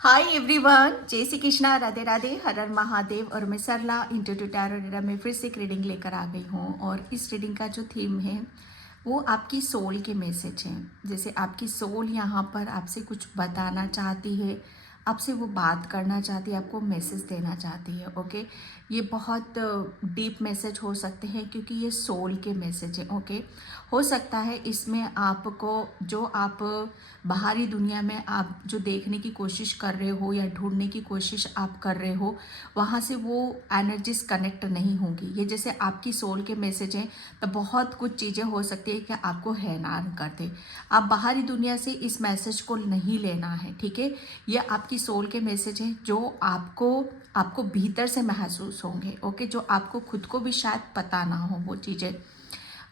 Hi everyone, जय श्री कृष्णा, राधे राधे, हर हर महादेव। और मैं सरला इंटू टैरो में फिर से एक रीडिंग लेकर आ गई हूँ। और इस रीडिंग का जो थीम है वो आपकी सोल के मैसेज है। जैसे आपकी सोल यहाँ पर आपसे कुछ बताना चाहती है, आपसे वो बात करना चाहती है, आपको मैसेज देना चाहती है। ओके, ये बहुत डीप मैसेज हो सकते हैं क्योंकि ये सोल के मैसेज है। ओके, हो सकता है इसमें आपको जो आप बाहरी दुनिया में आप जो देखने की कोशिश कर रहे हो या ढूंढने की कोशिश आप कर रहे हो, वहाँ से वो एनर्जीज कनेक्ट नहीं होंगी। ये जैसे आपकी सोल के मैसेज हैं, तो बहुत कुछ चीज़ें हो सकती है कि आपको हैरान कर दे। आप बाहरी दुनिया से इस मैसेज को नहीं लेना है, ठीक है। ये आपकी सोल के मैसेज हैं जो आपको आपको भीतर से महसूस होंगे। ओके, जो आपको खुद को भी शायद पता ना हो वो चीज़ें।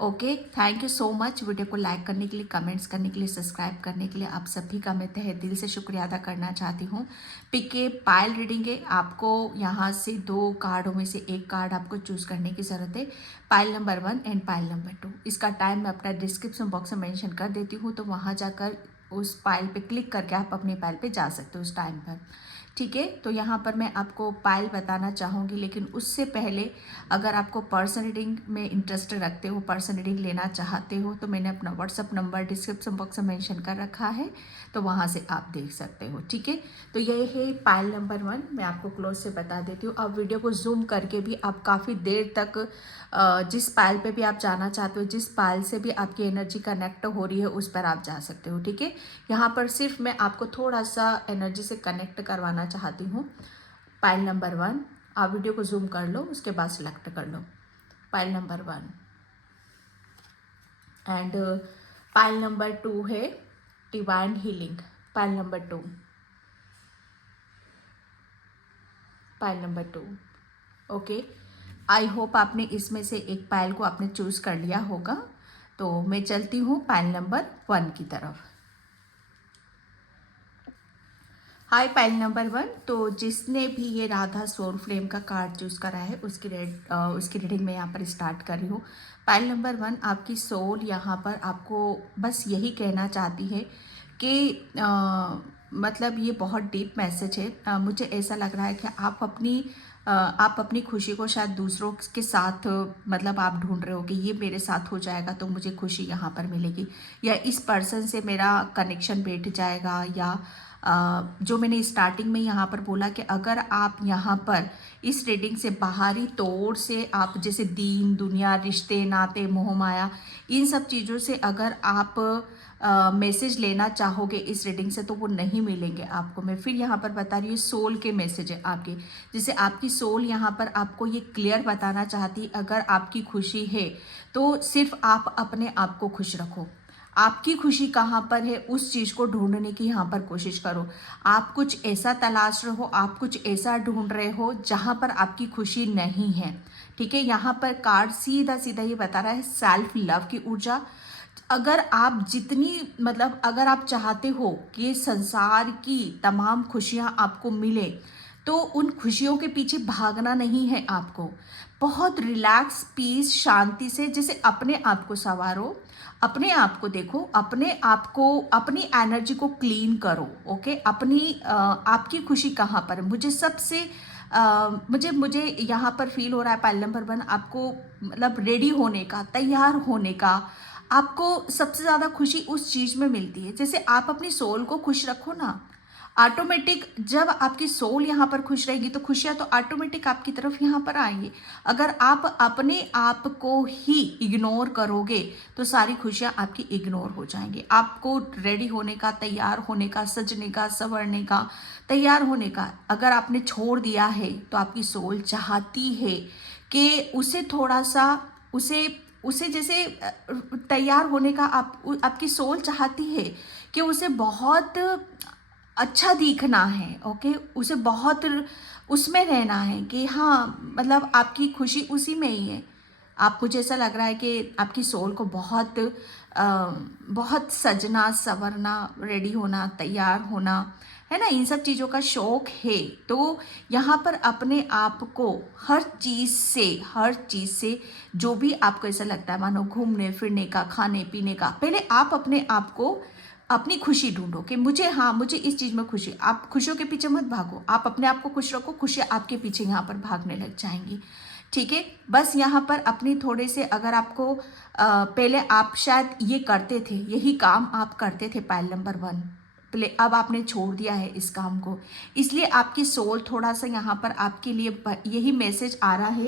Okay, thank you so much video को लाइक करने के लिए, कमेंट्स करने के लिए, सब्सक्राइब करने के लिए। आप सभी का मैं तहे दिल से शुक्रिया अदा करना चाहती हूँ। पिके पायल रीडिंग है, आपको यहाँ से 2 कार्डों में से एक कार्ड आपको चूज़ करने की ज़रूरत है। Pile number 1 and pile number 2। इसका टाइम मैं अपना डिस्क्रिप्शन बॉक्स में मेंशन कर देती हूँ, तो वहाँ जाकर उस पायल पे क्लिक करके आप अपनी पायल पे जा सकते हो उस टाइम पर, ठीक है। तो यहाँ पर मैं आपको पायल बताना चाहूँगी, लेकिन उससे पहले अगर आपको पर्सन रीडिंग में इंटरेस्ट रखते हो, पर्सन रीडिंग लेना चाहते हो, तो मैंने अपना व्हाट्सअप नंबर डिस्क्रिप्शन बॉक्स में मेंशन कर रखा है, तो वहाँ से आप देख सकते हो, ठीक है। तो ये है पायल नंबर 1। मैं आपको क्लोज से बता देती हूँ। आप वीडियो को जूम करके भी आप काफ़ी देर तक जिस पायल पे भी आप जाना चाहते हो, जिस पायल से भी आपकी एनर्जी कनेक्ट हो रही है, उस पर आप जा सकते हो, ठीक है। यहाँ पर सिर्फ मैं आपको थोड़ा सा एनर्जी से कनेक्ट करवाना चाहती हूँ। पायल नंबर 1, आप वीडियो को जूम कर लो, उसके बाद सिलेक्ट कर लो pile number 1। And pile number 2 है divine healing. Pile number 2, pile number 2। Okay, I hope आपने इसमें से एक पाइल को आपने चूज कर लिया होगा। तो मैं चलती हूँ पाइल नंबर 1 की तरफ। हाय पाइल नंबर 1। तो जिसने भी ये राधा सोल फ्लेम का कार्ड चूज करा है उसकी रीडिंग मैं यहाँ पर स्टार्ट कर रही हूँ। पाइल नंबर 1, आपकी सोल यहाँ पर आपको बस यही कहना चाहती है कि मतलब ये बहुत डीप मैसेज है। मुझे ऐसा लग रहा है कि आप अपनी खुशी को शायद दूसरों के साथ मतलब आप ढूंढ रहे हो कि ये मेरे साथ हो जाएगा तो मुझे खुशी यहाँ पर मिलेगी, या इस पर्सन से मेरा कनेक्शन बैठ जाएगा, या जो मैंने स्टार्टिंग में यहाँ पर बोला कि अगर आप यहाँ पर इस रीडिंग से बाहरी तौर से आप जैसे दीन दुनिया, रिश्ते नाते, मोह माया, इन सब चीज़ों से अगर आप मैसेज लेना चाहोगे इस रीडिंग से, तो वो नहीं मिलेंगे आपको। मैं फिर यहाँ पर बता रही हूँ, सोल के मैसेज है आपके। जैसे आपकी सोल यहाँ पर आपको ये क्लियर बताना चाहती है, अगर आपकी खुशी है तो सिर्फ आप अपने आप को खुश रखो। आपकी खुशी कहाँ पर है उस चीज़ को ढूंढने की यहाँ पर कोशिश करो। आप कुछ ऐसा तलाश रहे हो, आप कुछ ऐसा ढूंढ रहे हो जहाँ पर आपकी खुशी नहीं है, ठीक है। यहाँ पर कार्ड सीधा सीधा ये बता रहा है सेल्फ लव की ऊर्जा। अगर आप जितनी मतलब अगर आप चाहते हो कि संसार की तमाम खुशियाँ आपको मिले, तो उन खुशियों के पीछे भागना नहीं है आपको। बहुत रिलैक्स, पीस, शांति से जैसे अपने आप को संवारो, अपने आप को देखो, अपने आप को, अपनी एनर्जी को क्लीन करो। ओके, आपकी खुशी कहाँ पर है। मुझे सबसे मुझे मुझे यहाँ पर फील हो रहा है पाइल नंबर 1, आपको मतलब रेडी होने का, तैयार होने का। आपको सबसे ज़्यादा खुशी उस चीज़ में मिलती है, जैसे आप अपनी सोल को खुश रखो ना, ऑटोमेटिक जब आपकी सोल यहाँ पर खुश रहेगी तो खुशियाँ तो ऑटोमेटिक आपकी तरफ यहाँ पर आएंगी। अगर आप अपने आप को ही इग्नोर करोगे तो सारी खुशियाँ आपकी इग्नोर हो जाएंगी। आपको रेडी होने का, तैयार होने का, सजने का, संवरने का, तैयार होने का अगर आपने छोड़ दिया है, तो आपकी सोल चाहती है कि उसे थोड़ा सा उसे उसे जैसे तैयार होने का आपकी सोल चाहती है कि उसे बहुत अच्छा दिखना है। ओके, उसे बहुत उसमें रहना है कि हाँ मतलब आपकी खुशी उसी में ही है। आप मुझे ऐसा लग रहा है कि आपकी सोल को बहुत सजना, संवरना, रेडी होना, तैयार होना, है ना, इन सब चीज़ों का शौक है। तो यहाँ पर अपने आप को हर चीज़ से जो भी आपको ऐसा लगता है, मानो घूमने फिरने का, खाने पीने का, पहले आप अपने आप को अपनी खुशी ढूंढो कि मुझे, हाँ मुझे इस चीज़ में खुशी। आप खुशियों के पीछे मत भागो, आप अपने आप को खुश रखो, खुशियाँ आपके पीछे यहाँ पर भागने लग जाएंगी। ठीक है, बस यहाँ पर अपनी थोड़े से, अगर आपको पहले आप शायद ये करते थे, यही काम आप करते थे पाइल नंबर 1, पहले, अब आपने छोड़ दिया है इस काम को, इसलिए आपकी सोल थोड़ा सा यहाँ पर आपके लिए यही मैसेज आ रहा है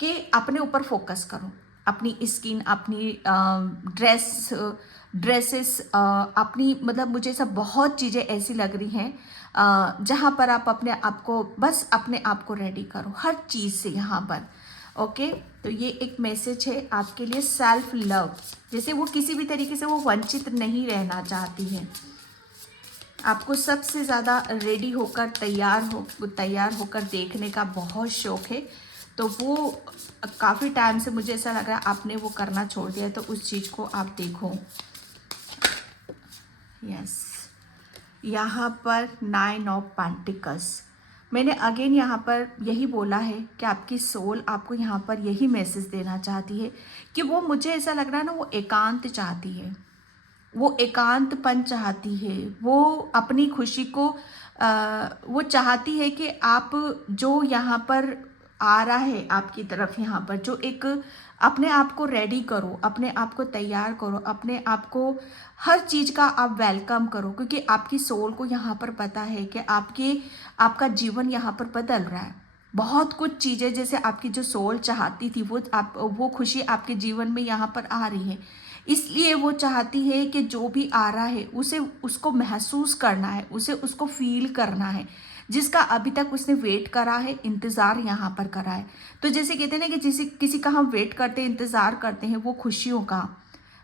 कि अपने ऊपर फोकस करो, अपनी स्किन, अपनी ड्रेसेस, अपनी, मतलब मुझे सब बहुत चीज़ें ऐसी लग रही हैं जहाँ पर आप अपने आप को, बस अपने आप को रेडी करो हर चीज़ से यहाँ पर। ओके, तो ये एक मैसेज है आपके लिए, सेल्फ लव, जैसे वो किसी भी तरीके से वो वंचित नहीं रहना चाहती है, आपको सबसे ज़्यादा रेडी होकर तैयार होकर देखने का बहुत शौक है। तो वो काफ़ी टाइम से मुझे ऐसा लग रहा है आपने वो करना छोड़ दिया है, तो उस चीज़ को आप देखो। यस, यहाँ पर 9 ऑफ पेंटिकल्स, मैंने अगेन यहाँ पर यही बोला है कि आपकी सोल आपको यहाँ पर यही मैसेज देना चाहती है कि वो, मुझे ऐसा लग रहा है ना, वो एकांत चाहती है, वो एकांतपन चाहती है, वो अपनी खुशी को वो चाहती है कि आप जो यहाँ पर आ रहा है आपकी तरफ, यहाँ पर जो एक, अपने आप को रेडी करो, अपने आप को तैयार करो, अपने आप को हर चीज़ का आप वेलकम करो, क्योंकि आपकी सोल को यहाँ पर पता है कि आपका जीवन यहाँ पर बदल रहा है। बहुत कुछ चीज़ें जैसे आपकी जो सोल चाहती थी वो खुशी आपके जीवन में यहाँ पर आ रही है, इसलिए वो चाहती है कि जो भी आ रहा है उसको महसूस करना है, उसको फील करना है, जिसका अभी तक उसने वेट करा है, इंतज़ार यहाँ पर करा है। तो जैसे कहते हैं ना कि जैसे किसी का हम वेट करते हैं, इंतज़ार करते हैं, वो खुशियों का,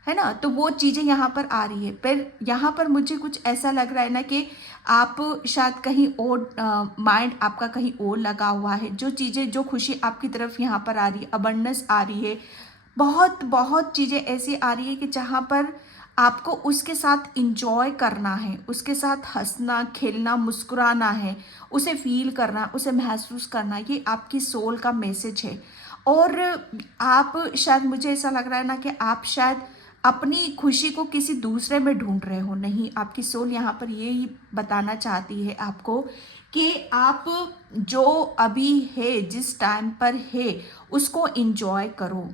है ना, तो वो चीज़ें यहाँ पर आ रही है। पर यहाँ पर मुझे कुछ ऐसा लग रहा है ना कि आप शायद कहीं और, माइंड आपका कहीं और लगा हुआ है, जो चीज़ें, जो खुशी आपकी तरफ यहाँ पर आ रही है, अबंडेंस आ रही है, बहुत बहुत चीज़ें ऐसी आ रही है कि जहाँ पर आपको उसके साथ इंजॉय करना है, उसके साथ हंसना, खेलना, मुस्कुराना है, उसे फील करना, उसे महसूस करना, ये आपकी सोल का मैसेज है। और आप शायद, मुझे ऐसा लग रहा है ना कि आप शायद अपनी खुशी को किसी दूसरे में ढूंढ रहे हो, नहीं, आपकी सोल यहाँ पर यही बताना चाहती है आपको कि आप जो अभी है, जिस टाइम पर है, उसको इंजॉय करो।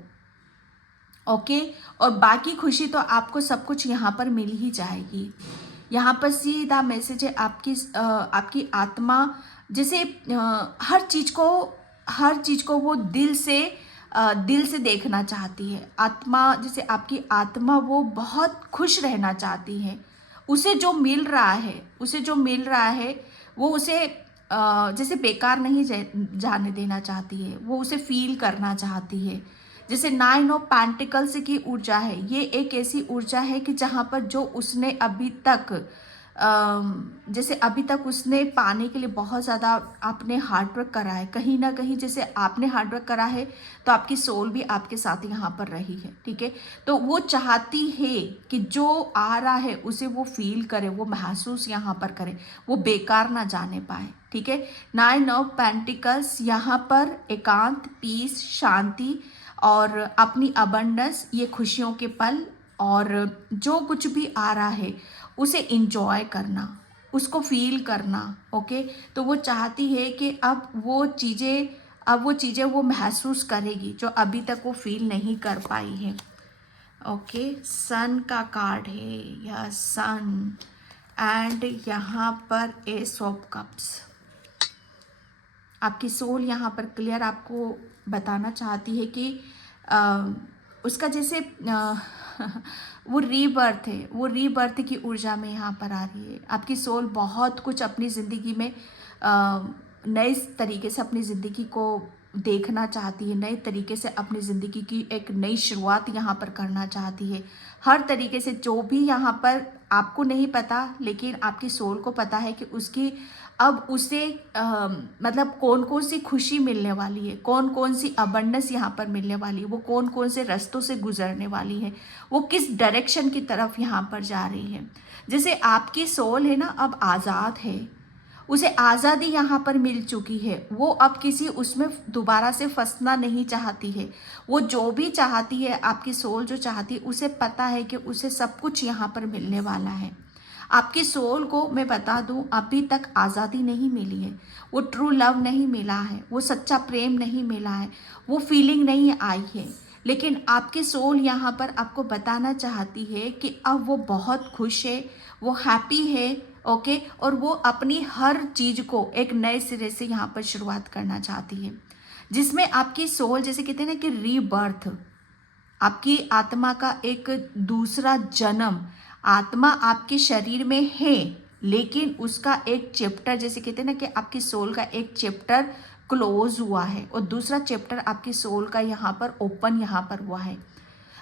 ओके, और बाकी खुशी तो आपको सब कुछ यहाँ पर मिल ही जाएगी। यहाँ पर सीधा मैसेज है आपकी आत्मा, जैसे हर चीज़ को वो दिल से देखना चाहती है। आत्मा, जैसे आपकी आत्मा वो बहुत खुश रहना चाहती है, उसे जो मिल रहा है वो उसे जैसे बेकार नहीं जाने देना चाहती है, वो उसे फील करना चाहती है। जैसे 9 ऑफ पेंटिकल्स की ऊर्जा है, ये एक ऐसी ऊर्जा है कि जहाँ पर जो उसने जैसे अभी तक उसने पाने के लिए बहुत ज़्यादा आपने हार्डवर्क करा है, कहीं ना कहीं जैसे आपने हार्डवर्क करा है, तो आपकी सोल भी आपके साथ यहाँ पर रही है। ठीक है, तो वो चाहती है कि जो आ रहा है उसे वो फील करे, वो महसूस यहाँ पर करे, वो बेकार ना जाने पाए। ठीक है, 9 ऑफ पेंटिकल्स यहाँ पर एकांत, पीस, शांति और अपनी अबंडेंस, ये खुशियों के पल, और जो कुछ भी आ रहा है उसे इंजॉय करना, उसको फील करना। ओके, तो वो चाहती है कि अब वो चीज़ें वो महसूस करेगी जो अभी तक वो फील नहीं कर पाई है। ओके, सन का कार्ड है, यह सन, एंड यहाँ पर एस ऑफ कप्स। आपकी सोल यहाँ पर क्लियर आपको बताना चाहती है कि उसका जैसे वो रीबर्थ है, वो रीबर्थ की ऊर्जा में यहाँ पर आ रही है। आपकी सोल बहुत कुछ अपनी ज़िंदगी में नए तरीके से अपनी ज़िंदगी को देखना चाहती है, नए तरीके से अपनी ज़िंदगी की एक नई शुरुआत यहाँ पर करना चाहती है। हर तरीके से, जो भी यहाँ पर आपको नहीं पता, लेकिन आपकी सोल को पता है कि उसकी अब उसे मतलब कौन कौन सी खुशी मिलने वाली है, कौन कौन सी अबंडेंस यहाँ पर मिलने वाली है, वो कौन कौन से रास्तों से गुजरने वाली है, वो किस डायरेक्शन की तरफ यहाँ पर जा रही है। जैसे आपकी सोल है ना, अब आज़ाद है, उसे आज़ादी यहाँ पर मिल चुकी है, वो अब किसी उसमें दोबारा से फंसना नहीं चाहती है। वो जो भी चाहती है, आपकी सोल जो चाहती है, उसे पता है कि उसे सब कुछ यहाँ पर मिलने वाला है। आपके सोल को मैं बता दूं, अभी तक आज़ादी नहीं मिली है, वो ट्रू लव नहीं मिला है, वो सच्चा प्रेम नहीं मिला है, वो फीलिंग नहीं आई है। लेकिन आपके सोल यहाँ पर आपको बताना चाहती है कि अब वो बहुत खुश है, वो हैप्पी है, ओके। और वो अपनी हर चीज़ को एक नए सिरे से यहाँ पर शुरुआत करना चाहती है, जिसमें आपकी सोल, जैसे कहते हैं ना कि रीबर्थ, आपकी आत्मा का एक दूसरा जन्म, आत्मा आपके शरीर में है, लेकिन उसका एक चैप्टर, जैसे कहते हैं ना कि आपकी सोल का एक चैप्टर क्लोज हुआ है और दूसरा चैप्टर आपकी सोल का यहाँ पर ओपन यहाँ पर हुआ है।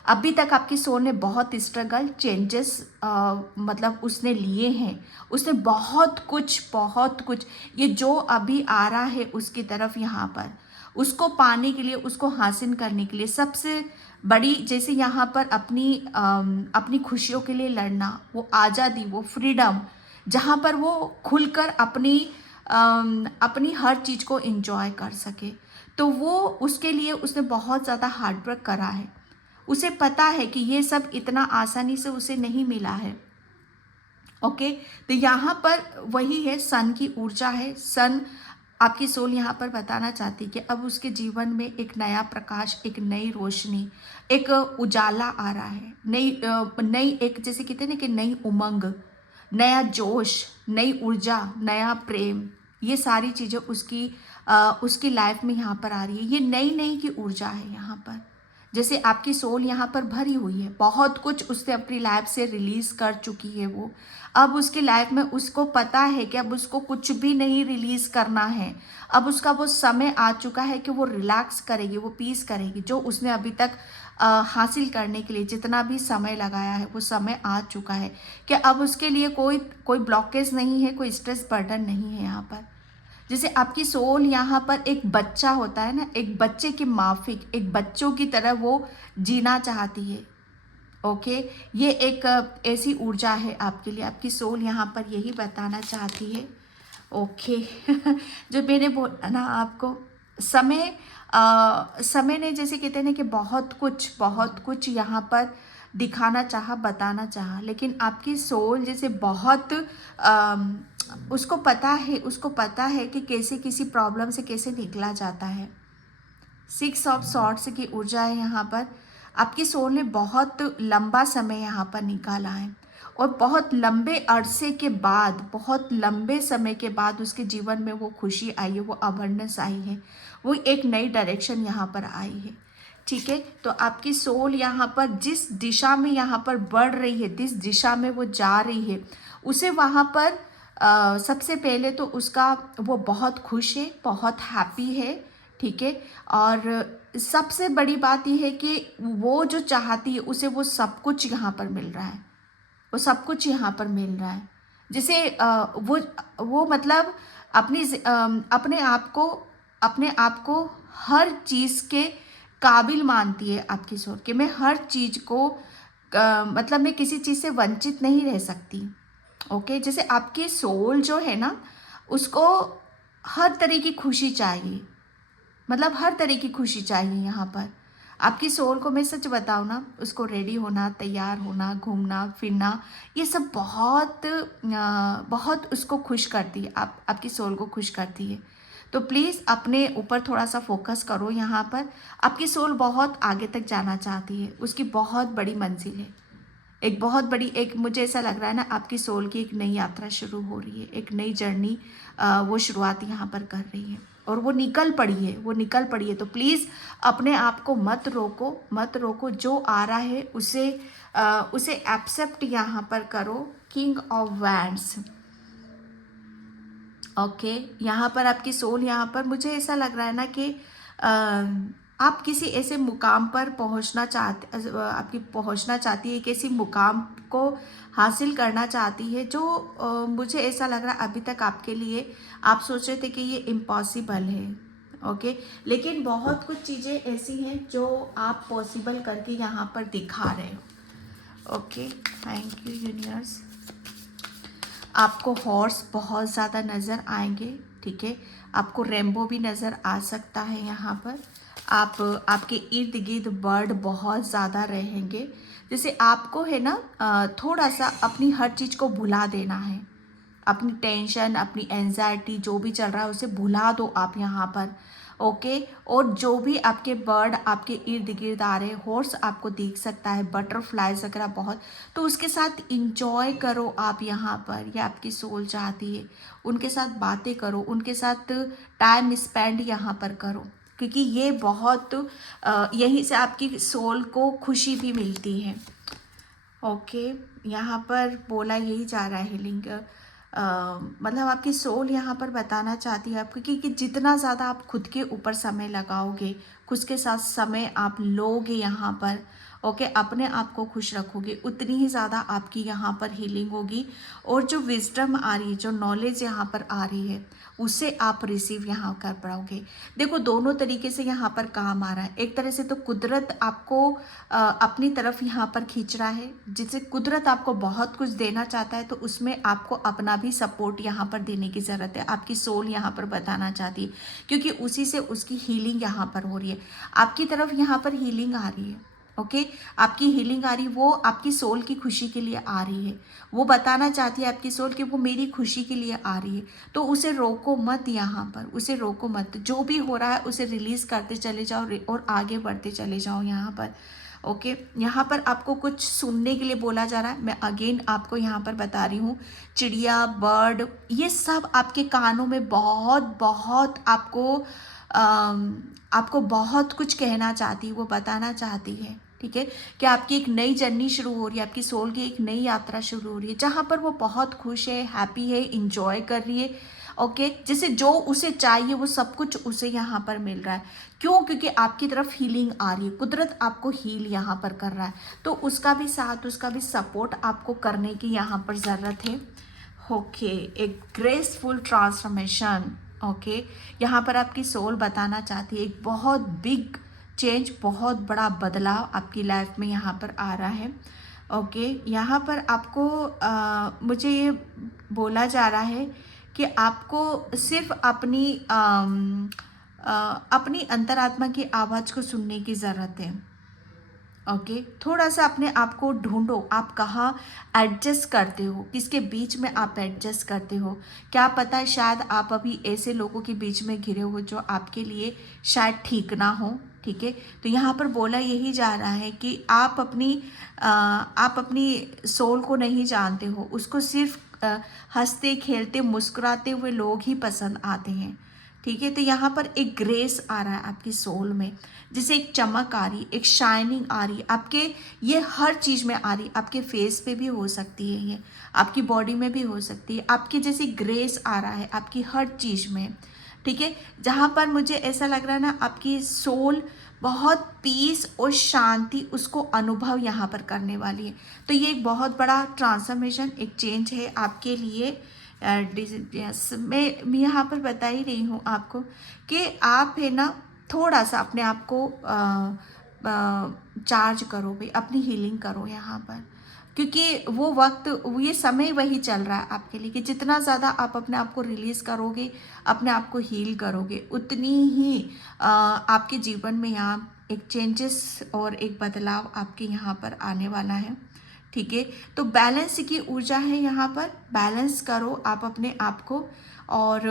अभी तक आपकी सोल ने बहुत स्ट्रगल चेंजेस मतलब उसने लिए हैं, उसने बहुत कुछ ये जो अभी आ रहा है उसकी तरफ यहाँ पर, उसको पाने के लिए, उसको हासिल करने के लिए सबसे बड़ी, जैसे यहाँ पर अपनी खुशियों के लिए लड़ना, वो आज़ादी, वो फ्रीडम, जहाँ पर वो खुलकर अपनी हर चीज़ को एंजॉय कर सके, तो वो उसके लिए उसने बहुत ज़्यादा हार्डवर्क करा है। उसे पता है कि ये सब इतना आसानी से उसे नहीं मिला है, ओके। तो यहाँ पर वही है, सन की ऊर्जा है। सन, आपकी सोल यहाँ पर बताना चाहती है कि अब उसके जीवन में एक नया प्रकाश, एक नई रोशनी, एक उजाला आ रहा है, नई एक, जैसे कहते हैं ना कि नई उमंग, नया जोश, नई ऊर्जा, नया प्रेम, ये सारी चीज़ें उसकी लाइफ में यहाँ पर आ रही है। ये नई नई की ऊर्जा है यहाँ पर, जैसे आपकी सोल यहाँ पर भरी हुई है, बहुत कुछ उसने अपनी लाइफ से रिलीज कर चुकी है वो। अब उसकी लाइफ में उसको पता है कि अब उसको कुछ भी नहीं रिलीज करना है, अब उसका वो समय आ चुका है कि वो रिलैक्स करेगी, वो पीस करेगी। जो उसने अभी तक हासिल करने के लिए जितना भी समय लगाया है, वो समय आ चुका है कि अब उसके लिए कोई ब्लॉकेज नहीं है, कोई स्ट्रेस बर्डन नहीं है यहाँ पर। जैसे आपकी सोल यहाँ पर एक बच्चा होता है ना, एक बच्चे की माफिक, एक बच्चों की तरह वो जीना चाहती है, ओके। ये एक ऐसी ऊर्जा है आपके लिए, आपकी सोल यहाँ पर यही बताना चाहती है, ओके। जो मैंने बोला ना आपको, समय ने, जैसे कहते हैं ना कि बहुत कुछ यहाँ पर दिखाना चाहा, बताना चाहा, लेकिन आपकी सोल जैसे बहुत उसको पता है कि कैसे किसी प्रॉब्लम से कैसे निकला जाता है। 6 ऑफ सॉर्ड्स की ऊर्जा है यहाँ पर। आपकी सोल ने बहुत लंबा समय यहाँ पर निकाला है और बहुत लंबे अरसे के बाद, बहुत लंबे समय के बाद उसके जीवन में वो खुशी आई है, वो अबंडेंस आई है, वो एक नई डायरेक्शन यहाँ पर आई है, ठीक है। तो आपकी सोल यहाँ पर जिस दिशा में यहाँ पर बढ़ रही है, जिस दिशा में वो जा रही है, उसे वहाँ पर सबसे पहले तो उसका वो बहुत खुश है, बहुत हैप्पी है, ठीक है। और सबसे बड़ी बात यह है कि वो जो चाहती है उसे वो सब कुछ यहाँ पर मिल रहा है, वो सब कुछ यहाँ पर मिल रहा है। जैसे वो मतलब अपने आप को हर चीज़ के काबिल मानती है आपकी सोच कि मैं हर चीज़ को मतलब मैं किसी चीज़ से वंचित नहीं रह सकती, ओके। जैसे आपकी सोल जो है ना, उसको हर तरह की खुशी चाहिए, मतलब हर तरह की खुशी चाहिए यहाँ पर। आपकी सोल को मैं सच बताऊँ ना, उसको रेडी होना, तैयार होना, घूमना फिरना, ये सब बहुत उसको खुश करती है, आपकी सोल को खुश करती है। तो प्लीज़ अपने ऊपर थोड़ा सा फोकस करो यहाँ पर। आपकी सोल बहुत आगे तक जाना चाहती है, उसकी बहुत बड़ी मंजिल है, एक बहुत बड़ी, एक मुझे ऐसा लग रहा है ना, आपकी सोल की एक नई यात्रा शुरू हो रही है, एक नई जर्नी वो शुरुआत यहाँ पर कर रही है और वो निकल पड़ी है। तो प्लीज़ अपने आप को मत रोको, जो आ रहा है उसे एक्सेप्ट यहाँ पर करो। King of wands, okay. यहाँ पर आपकी सोल, यहाँ पर मुझे ऐसा लग रहा है ना कि आप किसी ऐसे मुकाम पर पहुँचना चाहती है, किसी मुकाम को हासिल करना चाहती है जो मुझे ऐसा लग रहा है अभी तक आपके लिए आप सोच रहे थे कि ये इम्पॉसिबल है, ओके। लेकिन बहुत कुछ चीज़ें ऐसी हैं जो आप पॉसिबल करके यहाँ पर दिखा रहे हो, ओके। Thank you universe. आपको हॉर्स बहुत ज़्यादा नज़र आएंगे, ठीक है। आपको रेम्बो भी नज़र आ सकता है यहाँ पर। आप आपके इर्द गिर्द बर्ड बहुत ज़्यादा रहेंगे। जैसे आपको है ना थोड़ा सा अपनी हर चीज़ को भुला देना है, अपनी टेंशन, अपनी एंजाइटी जो भी चल रहा है उसे भुला दो आप यहाँ पर। ओके। और जो भी आपके बर्ड आपके इर्द गिर्द आ रहे हैं, हॉर्स आपको दिख सकता है, बटरफ्लाइज वगैरह बहुत, तो उसके साथ इंजॉय करो आप यहाँ पर। ये आपकी सोल चाहती है, उनके साथ बातें करो, उनके साथ टाइम स्पेंड यहाँ पर करो, क्योंकि ये बहुत यहीं से आपकी सोल को खुशी भी मिलती है। ओके। यहाँ पर बोला यही जा रहा है हीलिंग, मतलब आपकी सोल यहाँ पर बताना चाहती है आपको कि जितना ज़्यादा आप खुद के ऊपर समय लगाओगे, खुद के साथ समय आप लोगे यहाँ पर, ओके, अपने आप को खुश रखोगे, उतनी ही ज़्यादा आपकी यहाँ पर हीलिंग होगी। और जो विजडम आ रही है, जो नॉलेज यहाँ पर आ रही है, उसे आप रिसीव यहाँ कर पाओगे। देखो दोनों तरीके से यहाँ पर काम आ रहा है। एक तरह से तो कुदरत आपको अपनी तरफ यहाँ पर खींच रहा है, जिससे कुदरत आपको बहुत कुछ देना चाहता है, तो उसमें आपको अपना भी सपोर्ट यहाँ पर देने की ज़रूरत है। आपकी सोल यहाँ पर बताना चाहती है, क्योंकि उसी से उसकी हीलिंग यहाँ पर हो रही है। आपकी तरफ यहाँ पर हीलिंग आ रही है। ओके। आपकी हीलिंग आ रही, वो आपकी सोल की खुशी के लिए आ रही है। वो बताना चाहती है आपकी सोल कि वो मेरी खुशी के लिए आ रही है। तो उसे रोको मत यहाँ पर, उसे रोको मत। जो भी हो रहा है उसे रिलीज करते चले जाओ और आगे बढ़ते चले जाओ यहाँ पर। ओके। यहाँ पर आपको कुछ सुनने के लिए बोला जा रहा है। मैं अगेन आपको यहाँ पर बता रही हूँ, चिड़िया, बर्ड, ये सब आपके कानों में बहुत बहुत आपको बहुत कुछ कहना चाहती है, वो बताना चाहती है। ठीक है, कि आपकी एक नई जर्नी शुरू हो रही है, आपकी सोल की एक नई यात्रा शुरू हो रही है, जहाँ पर वो बहुत खुश है, हैप्पी है, इंजॉय कर रही है। ओके। जैसे जो उसे चाहिए वो सब कुछ उसे यहाँ पर मिल रहा है। क्यों? क्योंकि आपकी तरफ हीलिंग आ रही है, कुदरत आपको हील यहाँ पर कर रहा है, तो उसका भी साथ, उसका भी सपोर्ट आपको करने की यहाँ पर ज़रूरत है। ओके। एक ग्रेसफुल ट्रांसफॉर्मेशन। ओके। यहाँ पर आपकी सोल बताना चाहती है एक बहुत बिग चेंज, बहुत बड़ा बदलाव आपकी लाइफ में यहाँ पर आ रहा है। ओके। यहाँ पर आपको मुझे ये बोला जा रहा है कि आपको सिर्फ अपनी अंतरात्मा की आवाज़ को सुनने की ज़रूरत है। ओके। थोड़ा सा अपने आप को ढूंढो, आप कहाँ एडजस्ट करते हो, किसके बीच में आप एडजस्ट करते हो। क्या पता है शायद आप अभी ऐसे लोगों के बीच में घिरे हो जो आपके लिए शायद ठीक ना हो। ठीक है, तो यहाँ पर बोला यही जा रहा है कि आप अपनी सोल को नहीं जानते हो, उसको सिर्फ हंसते खेलते मुस्कुराते हुए लोग ही पसंद आते हैं। ठीक है, तो यहाँ पर एक ग्रेस आ रहा है आपकी सोल में, जिसे एक चमक आ रही, एक शाइनिंग आ रही आपके, ये हर चीज़ में आ रही। आपके फेस पे भी हो सकती है, ये आपकी बॉडी में भी हो सकती है, आपकी जैसी ग्रेस आ रहा है आपकी हर चीज़ में। ठीक है, जहाँ पर मुझे ऐसा लग रहा है ना, आपकी सोल बहुत पीस और शांति उसको अनुभव यहाँ पर करने वाली है। तो ये एक बहुत बड़ा ट्रांसफॉर्मेशन, एक चेंज है आपके लिए। यस, मैं यहाँ पर बता ही रही हूँ आपको कि आप है ना थोड़ा सा अपने आप को चार्ज करो भाई, अपनी हीलिंग करो यहाँ पर, क्योंकि वो वक्त, ये समय वही चल रहा है आपके लिए कि जितना ज़्यादा आप अपने आप को रिलीज़ करोगे, अपने आप को हील करोगे, उतनी ही आपके जीवन में यहाँ एक चेंजेस और एक बदलाव आपके यहाँ पर आने वाला है। ठीक है, तो बैलेंस की ऊर्जा है यहाँ पर, बैलेंस करो आप अपने आप को, और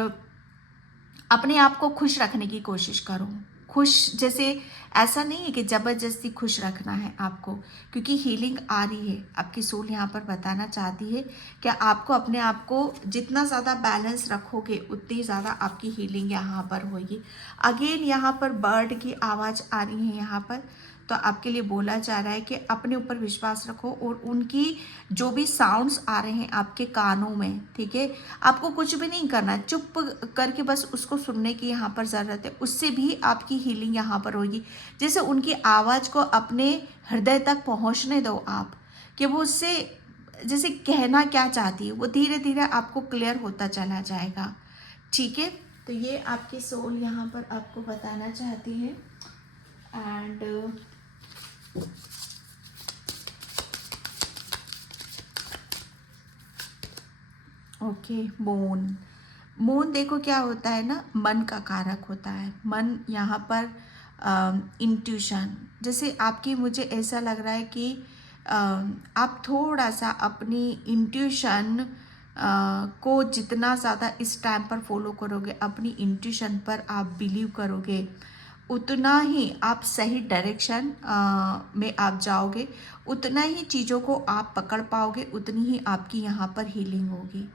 अपने आप को खुश रखने की कोशिश करो। खुश, जैसे ऐसा नहीं है कि ज़बरदस्ती खुश रखना है आपको, क्योंकि हीलिंग आ रही है। आपकी सोल यहाँ पर बताना चाहती है कि आपको अपने आप को जितना ज़्यादा बैलेंस रखोगे, उतनी ज़्यादा आपकी हीलिंग यहाँ पर होगी। अगेन यहाँ पर बर्ड की आवाज़ आ रही है यहाँ पर, तो आपके लिए बोला जा रहा है कि अपने ऊपर विश्वास रखो, और उनकी जो भी साउंड्स आ रहे हैं आपके कानों में, ठीक है, आपको कुछ भी नहीं करना, चुप करके बस उसको सुनने की यहाँ पर ज़रूरत है। उससे भी आपकी हीलिंग यहाँ पर होगी। जैसे उनकी आवाज़ को अपने हृदय तक पहुँचने दो आप, कि वो उससे जैसे कहना क्या चाहती है, वो धीरे धीरे आपको क्लियर होता चला जाएगा। ठीक है, तो ये आपकी सोल यहाँ पर आपको बताना चाहती है। एंड ओके, मून देखो क्या होता है ना, मन का कारक होता है। मन यहाँ पर इंट्यूशन, जैसे आपकी मुझे ऐसा लग रहा है कि आप थोड़ा सा अपनी इंट्यूशन को जितना ज़्यादा इस टाइम पर फॉलो करोगे, अपनी इंट्यूशन पर आप बिलीव करोगे, उतना ही आप सही डायरेक्शन में आप जाओगे, उतना ही चीज़ों को आप पकड़ पाओगे, उतनी ही आपकी यहाँ पर हीलिंग होगी।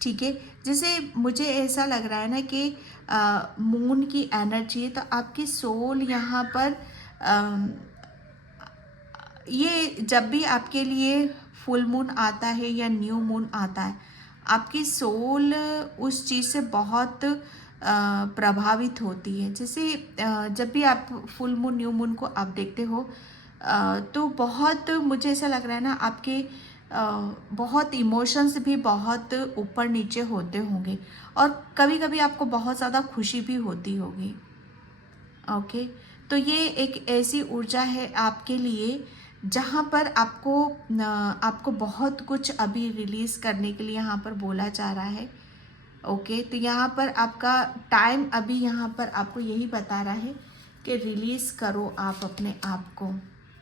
ठीक है, जैसे मुझे ऐसा लग रहा है ना कि मून की एनर्जी है, तो आपकी सोल यहाँ पर ये जब भी आपके लिए फुल मून आता है या न्यू मून आता है, आपकी सोल उस चीज़ से बहुत प्रभावित होती है। जैसे जब भी आप फुल मून न्यू मून को आप देखते हो, तो बहुत मुझे ऐसा लग रहा है ना, आपके बहुत इमोशंस भी बहुत ऊपर नीचे होते होंगे, और कभी कभी आपको बहुत ज़्यादा खुशी भी होती होगी। ओके, तो ये एक ऐसी ऊर्जा है आपके लिए जहाँ पर आपको बहुत कुछ अभी रिलीज़ करने के लिए यहाँ पर बोला जा रहा है। ओके, तो यहाँ पर आपका टाइम अभी यहाँ पर आपको यही बता रहा है कि रिलीज़ करो आप अपने आप को।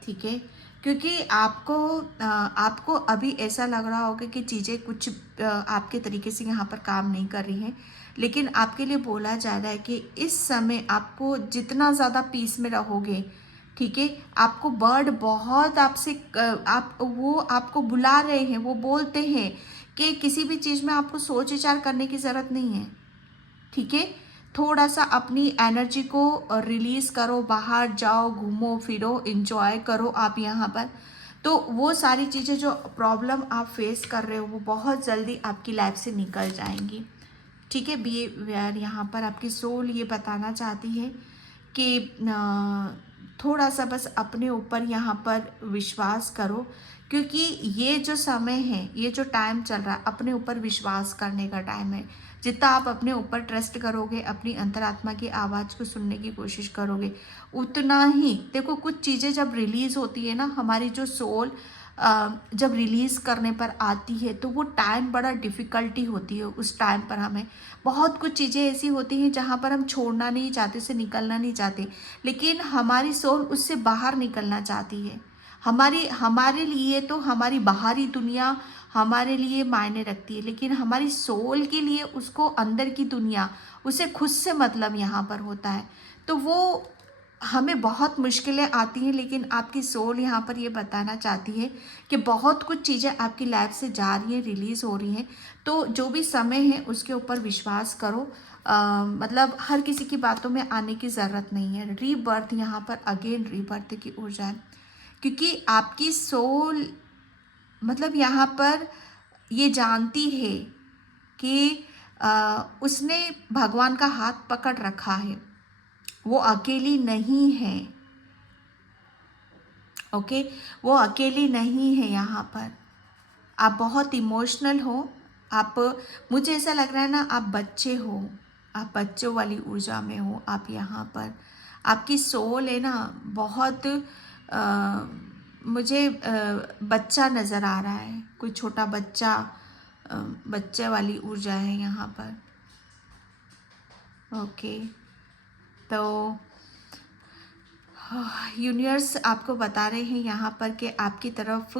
ठीक है, क्योंकि आपको अभी ऐसा लग रहा होगा कि चीज़ें कुछ आपके तरीके से यहाँ पर काम नहीं कर रही हैं, लेकिन आपके लिए बोला जा रहा है कि इस समय आपको जितना ज़्यादा पीस में रहोगे, ठीक है, आपको बर्ड बहुत आपसे वो आपको बुला रहे हैं, वो बोलते हैं कि किसी भी चीज़ में आपको सोच विचार करने की ज़रूरत नहीं है। ठीक है, थोड़ा सा अपनी एनर्जी को रिलीज़ करो, बाहर जाओ, घूमो फिरो, इंजॉय करो आप यहाँ पर। तो वो सारी चीज़ें जो प्रॉब्लम आप फेस कर रहे हो, वो बहुत जल्दी आपकी लाइफ से निकल जाएंगी। ठीक है, बिहेवियर यहाँ पर आपकी सोल ये बताना चाहती है कि थोड़ा सा बस अपने ऊपर यहाँ पर विश्वास करो, क्योंकि ये जो समय है, ये जो टाइम चल रहा है, अपने ऊपर विश्वास करने का टाइम है। जितना आप अपने ऊपर ट्रस्ट करोगे, अपनी अंतरात्मा की आवाज़ को सुनने की कोशिश करोगे, उतना ही देखो, कुछ चीज़ें जब रिलीज़ होती है ना, हमारी जो सोल जब रिलीज़ करने पर आती है, तो वो टाइम बड़ा डिफ़िकल्टी होती है। उस टाइम पर हमें बहुत कुछ चीज़ें ऐसी होती हैं जहाँ पर हम छोड़ना नहीं चाहते, उससे निकलना नहीं चाहते, लेकिन हमारी सोल उससे बाहर निकलना चाहती है। हमारे लिए तो हमारी बाहरी दुनिया हमारे लिए मायने रखती है, लेकिन हमारी सोल के लिए उसको अंदर की दुनिया, उसे खुद से मतलब यहाँ पर होता है। तो वो हमें बहुत मुश्किलें आती हैं, लेकिन आपकी सोल यहाँ पर ये बताना चाहती है कि बहुत कुछ चीज़ें आपकी लाइफ से जा रही हैं, रिलीज़ हो रही हैं। तो जो भी समय है उसके ऊपर विश्वास करो। मतलब हर किसी की बातों में आने की ज़रूरत नहीं है। रीबर्थ यहाँ पर अगेन रीबर्थ की ऊर्जा है, क्योंकि आपकी सोल मतलब यहाँ पर ये जानती है कि उसने भगवान का हाथ पकड़ रखा है, वो अकेली नहीं है। ओके, वो अकेली नहीं है। यहाँ पर आप बहुत इमोशनल हो, आप, मुझे ऐसा लग रहा है ना, आप बच्चे हो, आप बच्चों वाली ऊर्जा में हो। आप यहाँ पर आपकी सोल है ना, बहुत मुझे बच्चा नज़र आ रहा है, कोई छोटा बच्चा, बच्चे वाली ऊर्जा है यहाँ पर। ओके, तो यूनिवर्स आपको बता रहे हैं यहाँ पर कि आपकी तरफ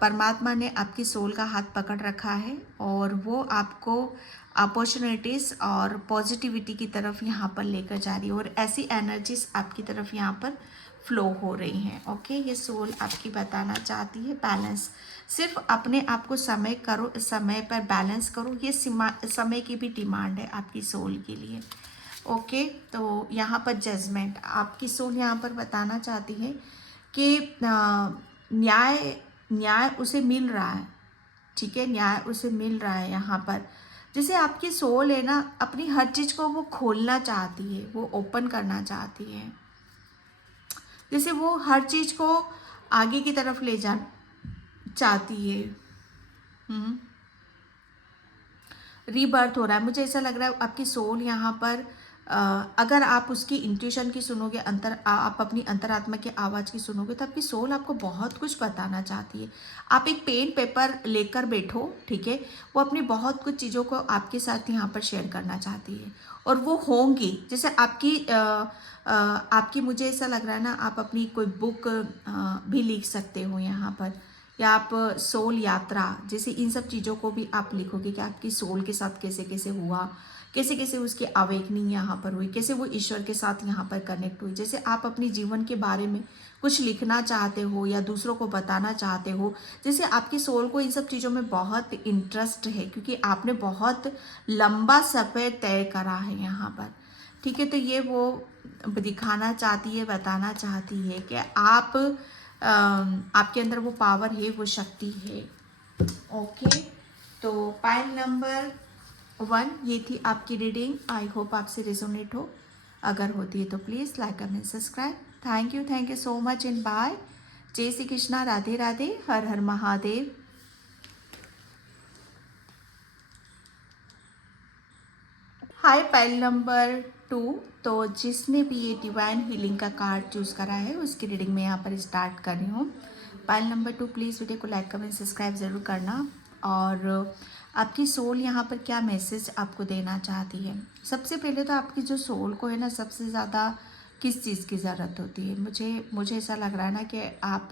परमात्मा ने आपकी सोल का हाथ पकड़ रखा है, और वो आपको अपॉर्चुनिटीज़ और पॉजिटिविटी की तरफ यहाँ पर लेकर जा रही है, और ऐसी एनर्जीज आपकी तरफ यहाँ पर फ्लो हो रही हैं। ओके, ये सोल आपकी बताना चाहती है बैलेंस। सिर्फ अपने आप को समय करो, समय पर बैलेंस करो, ये समय की भी डिमांड है आपकी सोल के लिए। ओके, तो यहाँ पर जजमेंट आपकी सोल यहाँ पर बताना चाहती है कि न्याय न्याय उसे मिल रहा है। ठीक है, न्याय उसे मिल रहा है यहाँ पर। जैसे आपकी सोल है ना, अपनी हर चीज़ को वो खोलना चाहती है, वो ओपन करना चाहती है, जैसे वो हर चीज़ को आगे की तरफ ले जाना चाहती है। रीबर्थ हो रहा है, मुझे ऐसा लग रहा है आपकी सोल यहाँ पर अगर आप उसकी इंट्यूशन की सुनोगे, आप अपनी अंतरात्मा की आवाज़ की सुनोगे, तो आपकी सोल आपको बहुत कुछ बताना चाहती है। आप एक पेन पेपर लेकर बैठो, ठीक है, वो अपनी बहुत कुछ चीज़ों को आपके साथ यहाँ पर शेयर करना चाहती है, और वो होंगी। जैसे आपकी मुझे ऐसा लग रहा है ना, आप अपनी कोई बुक भी लिख सकते हो यहाँ पर, या आप सोल यात्रा जैसे इन सब चीज़ों को भी आप लिखोगे कि आपकी सोल के साथ कैसे कैसे हुआ, कैसे कैसे उसकी अवेकनिंग यहाँ पर हुई, कैसे वो ईश्वर के साथ यहाँ पर कनेक्ट हुई। जैसे आप अपने जीवन के बारे में कुछ लिखना चाहते हो या दूसरों को बताना चाहते हो, जैसे आपकी सोल को इन सब चीज़ों में बहुत इंटरेस्ट है, क्योंकि आपने बहुत लंबा सफ़र तय करा है यहाँ पर, ठीक है। तो ये वो दिखाना चाहती है, बताना चाहती है कि आपके अंदर वो पावर है, वो शक्ति है। ओके, तो पाइल नंबर 1 ये थी आपकी रीडिंग। आई होप आपसे रिजोनेट हो। अगर होती है तो please like comment subscribe. Thank you so much and bye. जय श्री कृष्णा, राधे राधे, हर हर महादेव। हाय पाइल नंबर 2, तो जिसने भी ये डिवाइन हीलिंग का कार्ड चूज़ करा है उसकी रीडिंग मैं यहाँ पर स्टार्ट कर रही हूँ। पाइल नंबर 2 प्लीज़ वीडियो को लाइक कमेंट सब्सक्राइब ज़रूर करना। और आपकी सोल यहाँ पर क्या मैसेज आपको देना चाहती है। सबसे पहले तो आपकी जो सोल को है ना, सबसे ज़्यादा किस चीज़ की ज़रूरत होती है, मुझे ऐसा लग रहा है ना कि आप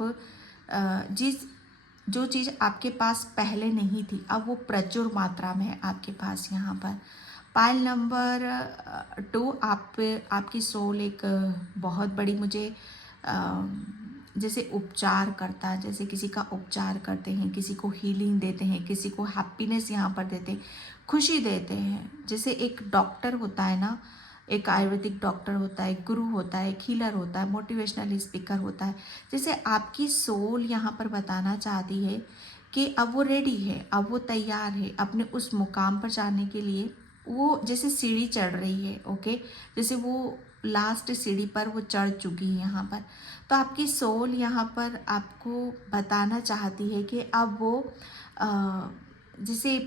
जो चीज़ आपके पास पहले नहीं थी, अब वो प्रचुर मात्रा में है आपके पास यहाँ पर। पाइल नंबर 2 आपकी सोल एक बहुत बड़ी मुझे जैसे उपचार करता है, जैसे किसी का उपचार करते हैं, किसी को हीलिंग देते हैं, किसी को हैप्पीनेस यहाँ पर देते हैं, खुशी देते हैं। जैसे एक डॉक्टर होता है ना, एक आयुर्वेदिक डॉक्टर होता है, गुरु होता है, हीलर होता है, मोटिवेशनल स्पीकर होता है। जैसे आपकी सोल यहाँ पर बताना चाहती है कि अब वो रेडी है, अब वो तैयार है अपने उस मुकाम पर जाने के लिए। वो जैसे सीढ़ी चढ़ रही है, ओके, जैसे वो लास्ट सीढ़ी पर वो चढ़ चुकी है यहाँ पर। तो आपकी सोल यहाँ पर आपको बताना चाहती है कि अब वो जैसे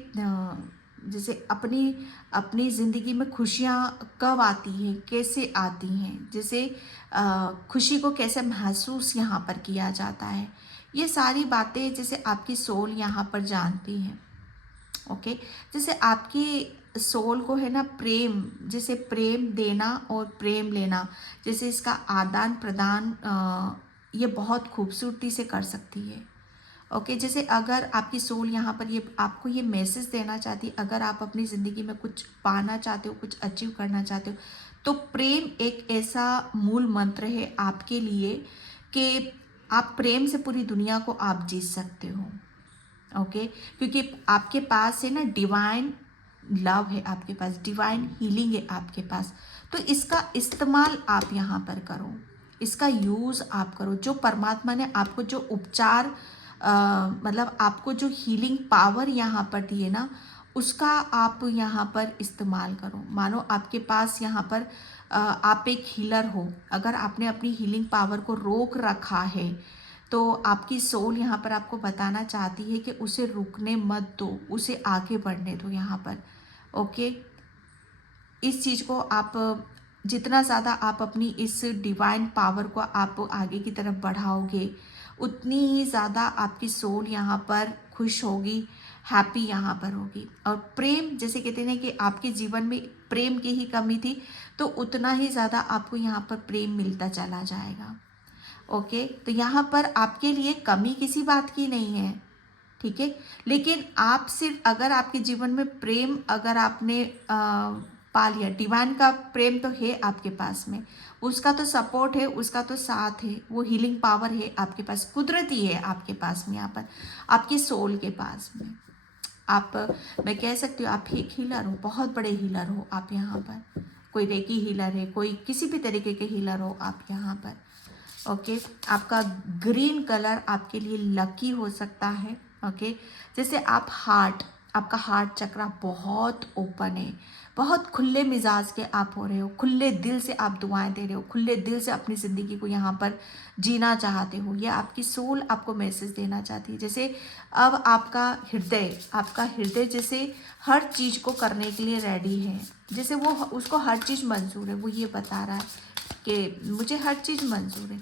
जैसे अपनी अपनी ज़िंदगी में खुशियाँ कब आती हैं, कैसे आती हैं, जैसे खुशी को कैसे महसूस यहाँ पर किया जाता है, ये सारी बातें जैसे आपकी सोल यहाँ पर जानती है। ओके, जैसे आपकी सोल को है ना प्रेम, जैसे प्रेम देना और प्रेम लेना, जैसे इसका आदान प्रदान ये बहुत खूबसूरती से कर सकती है। ओके, जैसे अगर आपकी सोल यहाँ पर ये आपको ये मैसेज देना चाहती है, अगर आप अपनी ज़िंदगी में कुछ पाना चाहते हो, कुछ अचीव करना चाहते हो, तो प्रेम एक ऐसा मूल मंत्र है आपके लिए कि आप प्रेम से पूरी दुनिया को आप जीत सकते हो। ओके, क्योंकि आपके पास है ना डिवाइन लव है, आपके पास डिवाइन हीलिंग है आपके पास। तो इसका इस्तेमाल आप यहाँ पर करो, इसका यूज़ आप करो। जो परमात्मा ने आपको जो उपचार मतलब आपको जो हीलिंग पावर यहाँ पर दी है ना, उसका आप यहाँ पर इस्तेमाल करो। मानो आपके पास यहाँ पर आप एक हीलर हो, अगर आपने अपनी हीलिंग पावर को रोक रखा है, तो आपकी सोल यहाँ पर आपको बताना चाहती है कि उसे रुकने मत दो, उसे आगे बढ़ने दो यहाँ पर। ओके, इस चीज़ को आप जितना ज़्यादा आप अपनी इस डिवाइन पावर को आप आगे की तरफ बढ़ाओगे, उतनी ही ज़्यादा आपकी सोल यहाँ पर खुश होगी, हैप्पी यहाँ पर होगी। और प्रेम, जैसे कहते हैं ना कि आपके जीवन में प्रेम की ही कमी थी, तो उतना ही ज़्यादा आपको यहाँ पर प्रेम मिलता चला जाएगा। ओके, तो यहाँ पर आपके लिए कमी किसी बात की नहीं है, ठीक है। लेकिन आप सिर्फ अगर आपके जीवन में प्रेम अगर आपने पा लिया, डिवाइन का प्रेम तो है आपके पास में, उसका तो सपोर्ट है, उसका तो साथ है, वो हीलिंग पावर है आपके पास, कुदरती है आपके पास में, यहाँ पर आपकी सोल के पास में। आप, मैं कह सकती हूँ आप एक हीलर हो, बहुत बड़े हीलर हो आप यहाँ पर। कोई रेकी हीलर है, कोई किसी भी तरीके के हीलर हो आप यहाँ पर। ओके, आपका ग्रीन कलर आपके लिए लकी हो सकता है। ओके, जैसे आप हार्ट, आपका हार्ट चक्रा बहुत ओपन है, बहुत खुले मिजाज के आप हो रहे हो, खुले दिल से आप दुआएं दे रहे हो, खुले दिल से अपनी ज़िंदगी को यहाँ पर जीना चाहते हो। ये आपकी सोल आपको मैसेज देना चाहती है। जैसे अब आपका हृदय जैसे हर चीज़ को करने के लिए रेडी है, जैसे वो उसको हर चीज़ मंजूर है। वो ये बता रहा है कि मुझे हर चीज़ मंजूर है,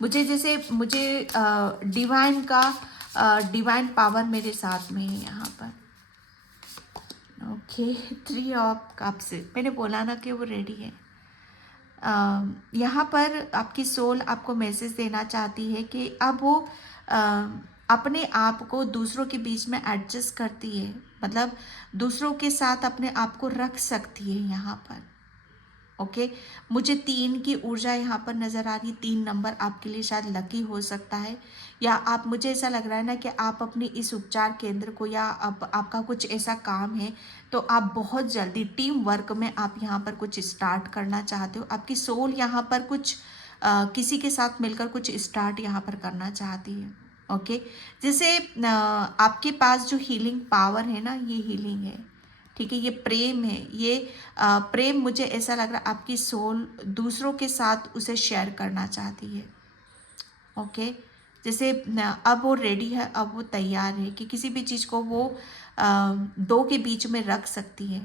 मुझे डिवाइन पावर मेरे साथ में है यहाँ पर। ओके, 3 ऑफ कप्स, मैंने बोला ना कि वो रेडी है। यहाँ पर आपकी सोल आपको मैसेज देना चाहती है कि अब वो अपने आप को दूसरों के बीच में एडजस्ट करती है, मतलब दूसरों के साथ अपने आप को रख सकती है यहाँ पर। ओके, मुझे 3 की ऊर्जा यहाँ पर नज़र आ रही। 3 नंबर आपके लिए शायद लकी हो सकता है, या आप, मुझे ऐसा लग रहा है ना कि आप अपनी इस उपचार केंद्र को, या आपका कुछ ऐसा काम है तो आप बहुत जल्दी टीम वर्क में आप यहाँ पर कुछ स्टार्ट करना चाहते हो। आपकी सोल यहाँ पर कुछ किसी के साथ मिलकर कुछ स्टार्ट यहाँ पर करना चाहती है। ओके, जैसे आपके पास जो हीलिंग पावर है ना, ये हीलिंग है, ठीक है, ये प्रेम है। ये प्रेम, मुझे ऐसा लग रहा है आपकी सोल दूसरों के साथ उसे शेयर करना चाहती है। ओके, जैसे अब वो रेडी है, अब वो तैयार है कि किसी भी चीज़ को वो दो के बीच में रख सकती है।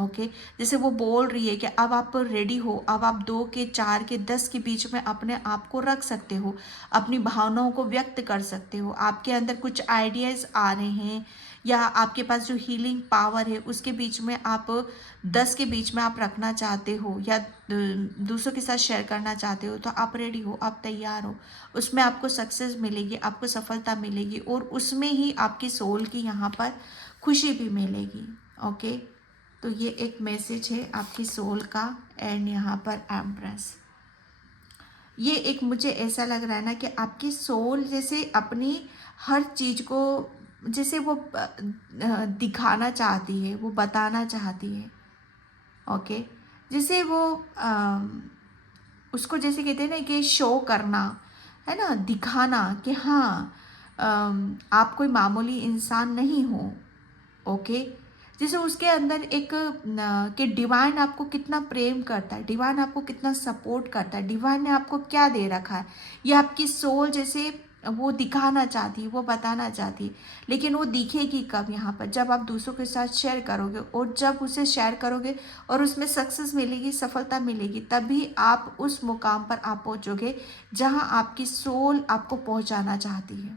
ओके, जैसे वो बोल रही है कि अब आप रेडी हो, अब आप 2 के 4 के 10 के बीच में अपने आप को रख सकते हो, अपनी भावनाओं को व्यक्त कर सकते हो। आपके अंदर कुछ आइडियाज़ आ रहे हैं, या आपके पास जो हीलिंग पावर है उसके बीच में आप 10 के बीच में आप रखना चाहते हो, या दूसरों के साथ शेयर करना चाहते हो, तो आप रेडी हो, आप तैयार हो। उसमें आपको सक्सेस मिलेगी, आपको सफलता मिलेगी, और उसमें ही आपकी सोल की यहाँ पर खुशी भी मिलेगी। ओके, तो ये एक मैसेज है आपकी सोल का। एंड यहाँ पर एम्प्रेस, ये एक, मुझे ऐसा लग रहा है ना कि आपकी सोल जैसे अपनी हर चीज़ को जैसे वो दिखाना चाहती है, वो बताना चाहती है। ओके, जैसे वो उसको जैसे कहते हैं ना कि शो करना है ना, दिखाना कि हाँ आप कोई मामूली इंसान नहीं हो। ओके, जैसे उसके अंदर एक कि डिवाइन आपको कितना प्रेम करता है, डिवाइन आपको कितना सपोर्ट करता है, डिवाइन ने आपको क्या दे रखा है, ये आपकी सोल जैसे वो दिखाना चाहती है, वो बताना चाहती है। लेकिन वो दिखेगी कब? यहाँ पर जब आप दूसरों के साथ शेयर करोगे, और जब उसे शेयर करोगे और उसमें सक्सेस मिलेगी, सफलता मिलेगी, तभी आप उस मुकाम पर आप पहुँचोगे जहाँ आपकी सोल आपको पहुँचाना चाहती है।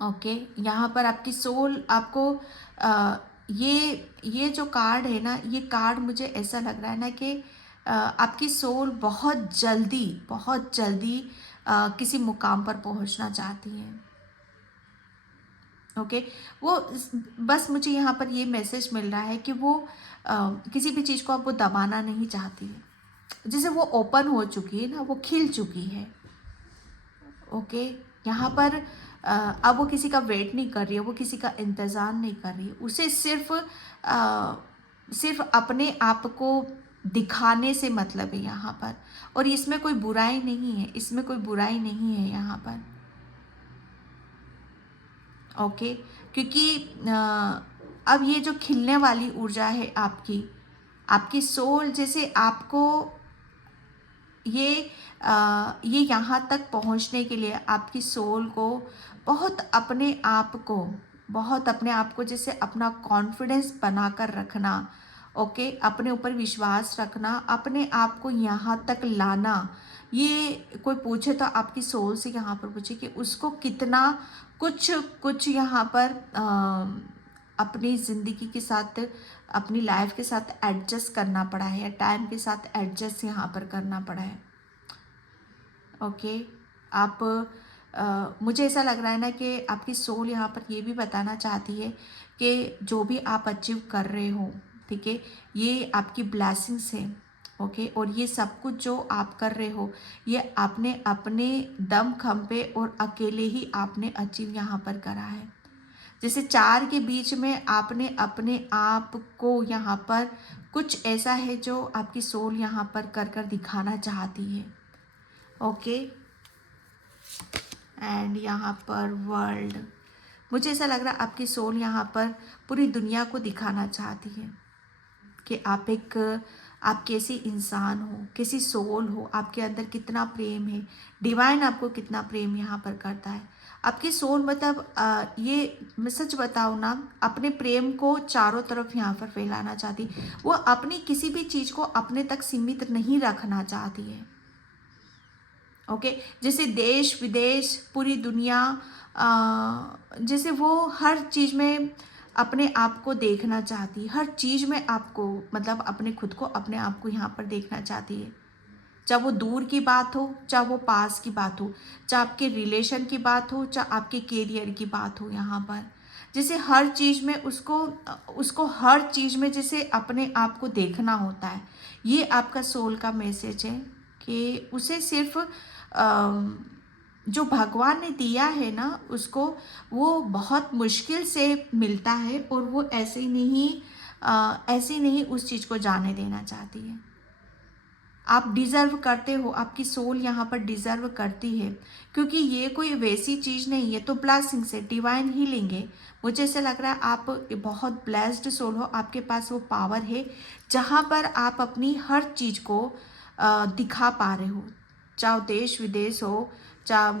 ओके, यहाँ पर आपकी सोल आपको ये जो कार्ड है ना, ये कार्ड मुझे ऐसा लग रहा है ना कि आपकी सोल बहुत जल्दी किसी मुकाम पर पहुँचना चाहती है। ओके, बस मुझे यहाँ पर ये मैसेज मिल रहा है कि वो किसी भी चीज़ को अब वो दबाना नहीं चाहती है। जैसे वो ओपन हो चुकी है ना, वो खिल चुकी है। ओके, यहाँ पर अब वो किसी का वेट नहीं कर रही है, वो किसी का इंतज़ार नहीं कर रही है। उसे सिर्फ अपने आप को दिखाने से मतलब है यहाँ पर। और इसमें कोई बुराई नहीं है, इसमें कोई बुराई नहीं है यहाँ पर। ओके, क्योंकि अब ये जो खिलने वाली ऊर्जा है आपकी सोल जैसे आपको ये यहाँ तक पहुँचने के लिए आपकी सोल को बहुत अपने आप को जैसे अपना कॉन्फिडेंस बनाकर रखना। ओके, अपने ऊपर विश्वास रखना, अपने आप को यहाँ तक लाना। ये कोई पूछे तो आपकी सोल से यहाँ पर पूछे कि उसको कितना कुछ यहाँ पर अपनी ज़िंदगी के साथ, अपनी लाइफ के साथ एडजस्ट करना पड़ा है, या टाइम के साथ एडजस्ट यहाँ पर करना पड़ा है। ओके, आप मुझे ऐसा लग रहा है ना कि आपकी सोल यहाँ पर ये भी बताना चाहती है कि जो भी आप अचीव कर रहे हो, ठीक है, ये आपकी ब्लेसिंग्स है। ओके, और ये सब कुछ जो आप कर रहे हो, ये आपने अपने दम खम पे और अकेले ही आपने अचीव यहाँ पर करा है। जैसे 4 के बीच में आपने अपने आप को यहाँ पर कुछ ऐसा है जो आपकी सोल यहाँ पर कर दिखाना चाहती है। ओके, एंड यहाँ पर वर्ल्ड मुझे ऐसा लग रहा है आपकी सोल यहाँ पर पूरी दुनिया को दिखाना चाहती है कि आप कैसी इंसान हो, कैसी सोल हो, आपके अंदर कितना प्रेम है, डिवाइन आपको कितना प्रेम यहाँ पर करता है। आपकी सोल मतलब ये मैं सच बताऊँ ना, अपने प्रेम को चारों तरफ यहाँ पर फैलाना चाहती। वो अपनी किसी भी चीज़ को अपने तक सीमित नहीं रखना चाहती है। ओके, जैसे देश विदेश पूरी दुनिया, जैसे वो हर चीज़ में अपने आप को देखना चाहती है, हर चीज़ में आपको मतलब अपने खुद को अपने आप को यहाँ पर देखना चाहती है। चाहे वो दूर की बात हो, चाहे वो पास की बात हो, चाहे आपके रिलेशन की बात हो, चाहे आपके कैरियर की बात हो, यहाँ पर जैसे हर चीज़ में उसको उसको हर चीज़ में जैसे अपने आप को देखना होता है। ये आपका सोल का मैसेज है कि उसे सिर्फ जो भगवान ने दिया है ना उसको, वो बहुत मुश्किल से मिलता है और वो ऐसे नहीं उस चीज़ को जाने देना चाहती है। आप डिज़र्व करते हो, आपकी सोल यहाँ पर डिज़र्व करती है, क्योंकि ये कोई वैसी चीज़ नहीं है। तो ब्लेसिंग से डिवाइन हीलिंग है। मुझे ऐसा लग रहा है आप बहुत ब्लेस्ड सोल हो, आपके पास वो पावर है जहाँ पर आप अपनी हर चीज़ को दिखा पा रहे हो, चाहे देश विदेश हो, चाहे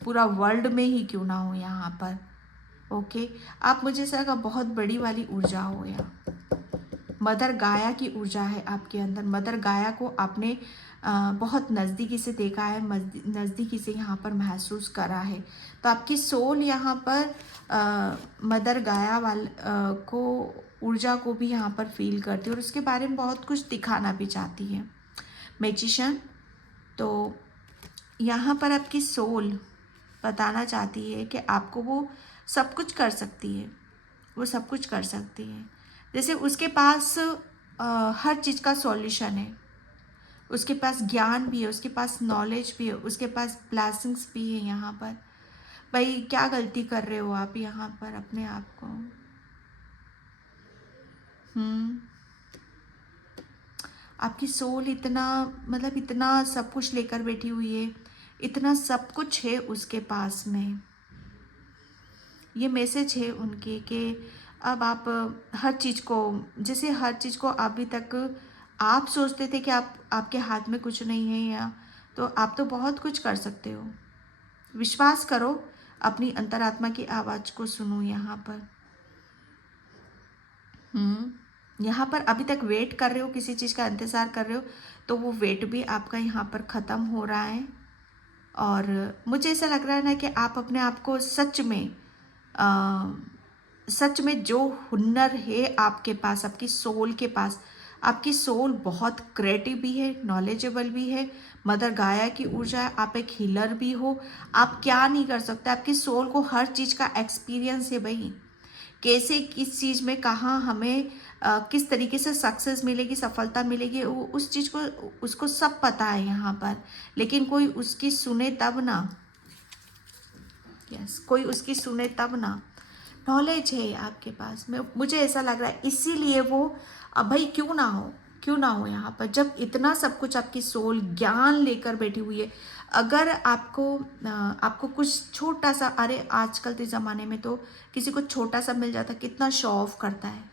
पूरा वर्ल्ड में ही क्यों ना हो यहाँ पर। ओके, आप मुझे ऐसा लगा बहुत बड़ी वाली ऊर्जा हो यहाँ। मदर गाया की ऊर्जा है आपके अंदर। मदर गाया को आपने बहुत नज़दीकी से देखा है, नज़दीकी से यहाँ पर महसूस करा है। तो आपकी सोल यहाँ पर मदर गाया को ऊर्जा को भी यहाँ पर फील करती है और उसके बारे में बहुत कुछ दिखाना भी चाहती है। मैजिशियन, तो यहाँ पर आपकी सोल बताना चाहती है कि आपको वो सब कुछ कर सकती है, वो सब कुछ कर सकती है। जैसे उसके पास हर चीज़ का सॉल्यूशन है, उसके पास ज्ञान भी है, उसके पास नॉलेज भी है, उसके पास ब्लेसिंग्स भी है। यहाँ पर भाई क्या गलती कर रहे हो आप यहाँ पर अपने आप को। आपकी सोल इतना मतलब इतना सब कुछ लेकर बैठी हुई है, इतना सब कुछ है उसके पास में। ये मैसेज है उनके कि अब आप हर चीज़ को, जैसे हर चीज़ को अभी तक आप सोचते थे कि आपके हाथ में कुछ नहीं है, या तो आप तो बहुत कुछ कर सकते हो। विश्वास करो, अपनी अंतरात्मा की आवाज़ को सुनो। यहाँ पर यहाँ पर अभी तक वेट कर रहे हो, किसी चीज़ का इंतज़ार कर रहे हो, तो वो वेट भी आपका यहाँ पर ख़त्म हो रहा है। और मुझे ऐसा लग रहा है ना कि आप अपने आप को सच में जो हुनर है आपके पास, आपकी सोल के पास, आपकी सोल बहुत क्रिएटिव भी है, नॉलेजेबल भी है, मदर गाया की ऊर्जा है, आप एक हीलर भी हो। आप क्या नहीं कर सकते, आपकी सोल को हर चीज़ का एक्सपीरियंस है भाई। कैसे किस चीज़ में कहाँ हमें किस तरीके से सक्सेस मिलेगी, सफलता मिलेगी, वो उस चीज़ को उसको सब पता है यहाँ पर। लेकिन कोई उसकी सुने तब ना, यस, कोई उसकी सुने तब ना। नॉलेज है आपके पास में, मुझे ऐसा लग रहा है, इसीलिए वो अब भाई क्यों ना हो यहाँ पर, जब इतना सब कुछ आपकी सोल ज्ञान लेकर बैठी हुई है। अगर आपको कुछ छोटा सा, अरे आजकल के ज़माने में तो किसी को छोटा सा मिल जाता कितना शो ऑफ करता है,